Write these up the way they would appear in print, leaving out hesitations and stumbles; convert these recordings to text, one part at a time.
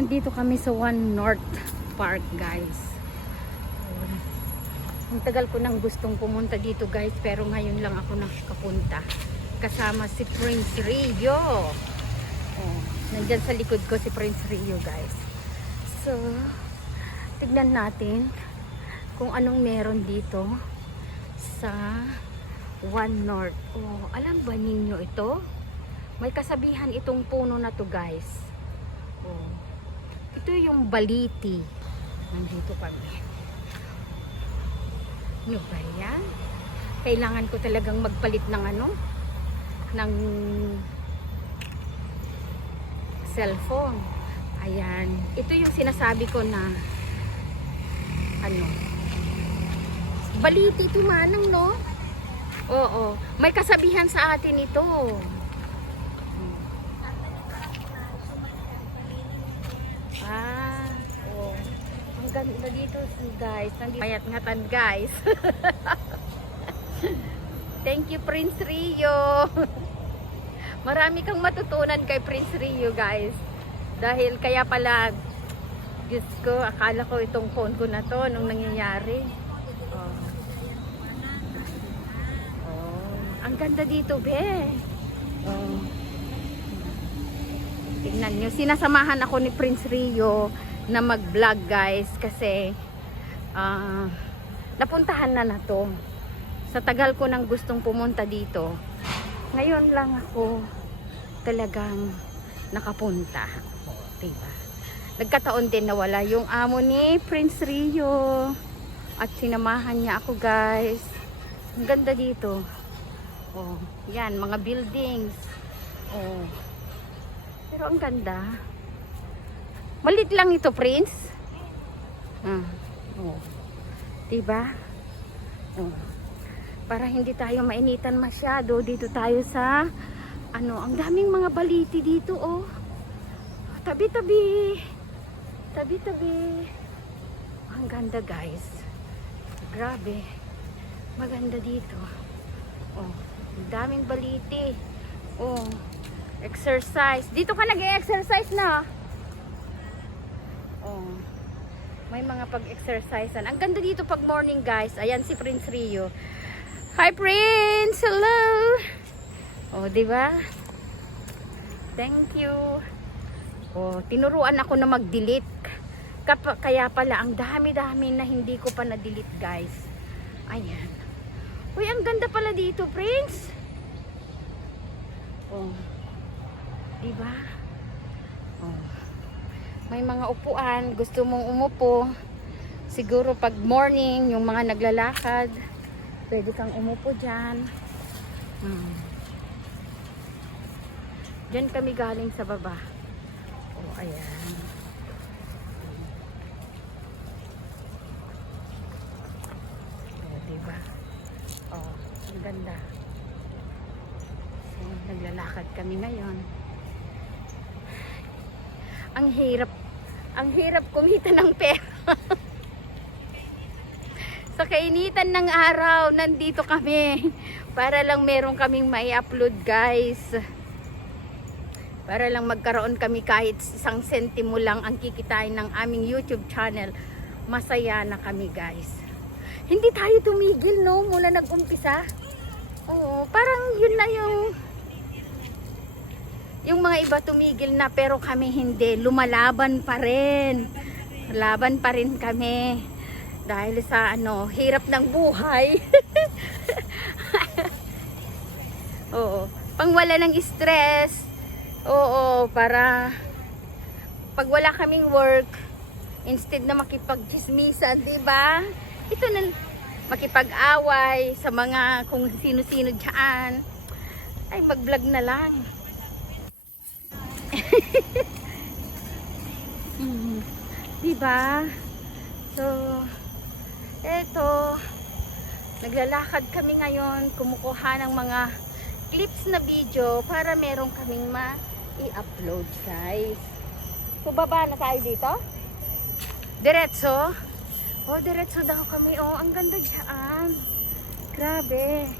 Nandito kami sa One North Park, guys. Ang tagal ko nang gustong pumunta dito, guys, pero ngayon lang ako nakapunta kasama si Prince Rio. Nandyan sa likod ko si Prince Rio, guys. So tignan natin kung anong meron dito sa One North. Alam ba ninyo ito? May kasabihan itong puno na to, guys. Ito yung baliti. Nandito kami. Ano ba yan? Kailangan ko talagang magpalit ng ng cellphone. Ayan. Ito yung sinasabi ko na baliti ito, manang, no? Oo. May kasabihan sa atin ito. Ang ganda dito, guys. Mayat-ngatan, guys. Thank you, Prince Rio. Marami kang matutunan kay Prince Rio, guys. Dahil kaya pala, Diyos ko, akala ko itong phone ko na to nung nangyayari. Ang ganda dito, be. Tingnan nyo, sinasamahan ako ni Prince Rio na mag-vlog, guys, kasi napuntahan na to. Sa tagal ko nang gustong pumunta dito, ngayon lang ako talagang nakapunta. Diba? Nagkataon din na wala yung amo ni Prince Rio at sinamahan niya ako, guys. Ang ganda dito. Yan, mga buildings. Pero ang ganda. Malit lang ito, Prince. Diba? Para hindi tayo mainitan masyado, dito tayo sa ang daming mga baliti dito, tabi-tabi. Tabi-tabi. Ang ganda, guys. Grabe. Maganda dito. Ang daming baliti. Exercise. Dito ka nag-exercise na. May mga pag-exercisean. Ang ganda dito pag morning, guys. Ayan si Prince Rio. Hi, Prince! Hello! Diba? Thank you. Tinuruan ako na mag-delete. Kaya pala, ang dami-dami na hindi ko pa na-delete, guys. Ayan. Uy, ang ganda pala dito, Prince. Diba? May mga upuan, gusto mong umupo. Siguro pag morning, yung mga naglalakad, pwede kang umupo dyan. Dyan kami galing sa baba. Ayan. Diba? Ang ganda. So, naglalakad kami ngayon. Ang hirap kumita ng pera. Sa kainitan ng araw, nandito kami para lang meron kaming mai-upload, guys. Para lang magkaroon kami kahit 1 sentimo lang ang kikitain ng aming YouTube channel. Masaya na kami, guys. Hindi tayo tumigil, no? Mula nag-umpisa. Parang yun na yung mga iba tumigil na, pero kami hindi. Lumalaban pa rin. Laban pa rin kami. Dahil sa hirap ng buhay. Pang wala ng stress. Para pag wala kaming work, instead na makipag-chismisan, diba? Ito na, makipag-away sa mga kung sino-sino dyan. Ay, mag-vlog na lang. Diba? So, eto, naglalakad kami ngayon, kumukuha ng mga clips na video para meron kaming i-upload, guys. So, baba na tayo dito? Diretso? Diretso daw kami. Ang ganda dyan. Grabe.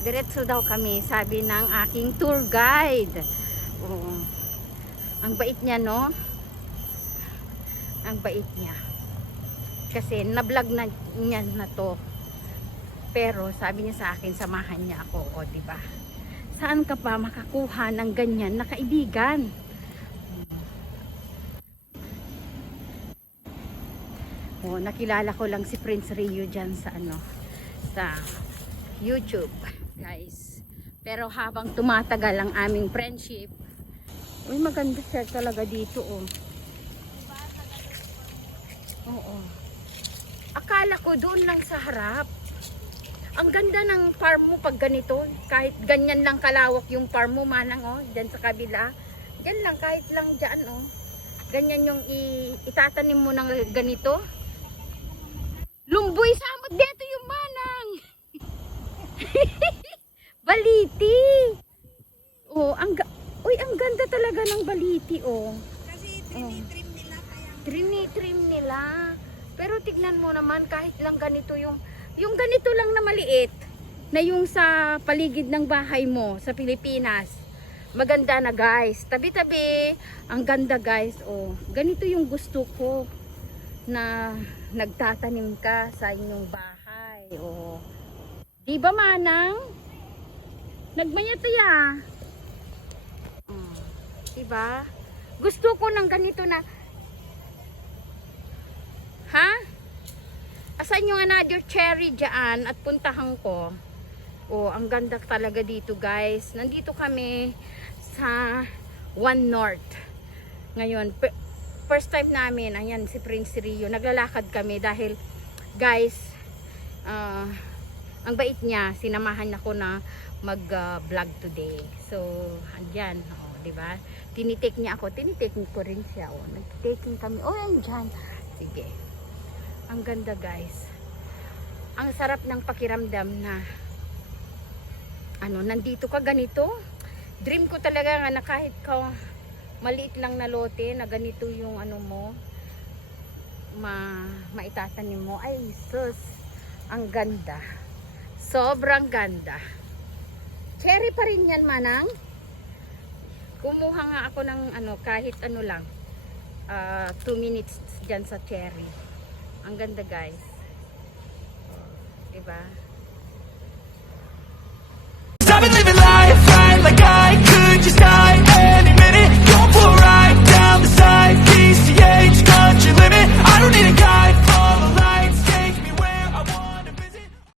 Diretso daw kami, sabi ng aking tour guide. Ang bait niya, no? Ang bait niya. Kasi na-vlog na niya na to. Pero sabi niya sa akin, samahan niya ako, o di ba? Saan ka pa makakuha ng ganyan na kaibigan? O, nakilala ko lang si Prince Rio dyan sa ano, sa YouTube, guys. Pero habang tumatagal ang aming friendship, uy, maganda siya talaga dito, oh. Oo. Akala ko doon lang sa harap. Ang ganda ng farm mo pag ganito. Kahit ganyan lang kalawak yung farm mo, manang, oh. Dyan sa kabila. Dyan lang, kahit lang dyan, oh. Ganyan yung itatanim mo ng ganito. Lumboy samot dito yung manang. Baliti. Oh, uy, ang ganda talaga ng baliti, oh. Kasi trim nila kaya. Trim nila. Pero tignan mo naman, kahit lang ganito yung ganito lang na maliit, na yung sa paligid ng bahay mo sa Pilipinas. Maganda na, guys. Tabi-tabi. Ang ganda, guys. Oh, ganito yung gusto ko na nagtatanim ka sa inyong bahay. Oh. Di ba, manang? Nagmayataya. Oh, di ba? Gusto ko ng ganito na. Ha? Asan yung another cherry dyan at puntahan ko? Oh, ang ganda talaga dito, guys. Nandito kami sa One North. Ngayon, first time namin, ayan si Prince Rio. Naglalakad kami dahil, guys, ang bait niya, sinamahan ako na mag-vlog today. So, andyan, oh, di ba? Tinitake niya ako, tinitake ko rin siya. Oh, nag-taking kami. Oh, andyan. Sige. Ang ganda, guys. Ang sarap ng pakiramdam na nandito ka ganito. Dream ko talaga nga na kahit ka maliit lang na lote na ganito yung mo maitatanim mo. Ay, sus. Ang ganda. Sobrang ganda. Cherry pa rin yan, manang. Kumuha nga ako ng kahit lang. 2 minutes dyan sa cherry. Ang ganda, guys. Diba?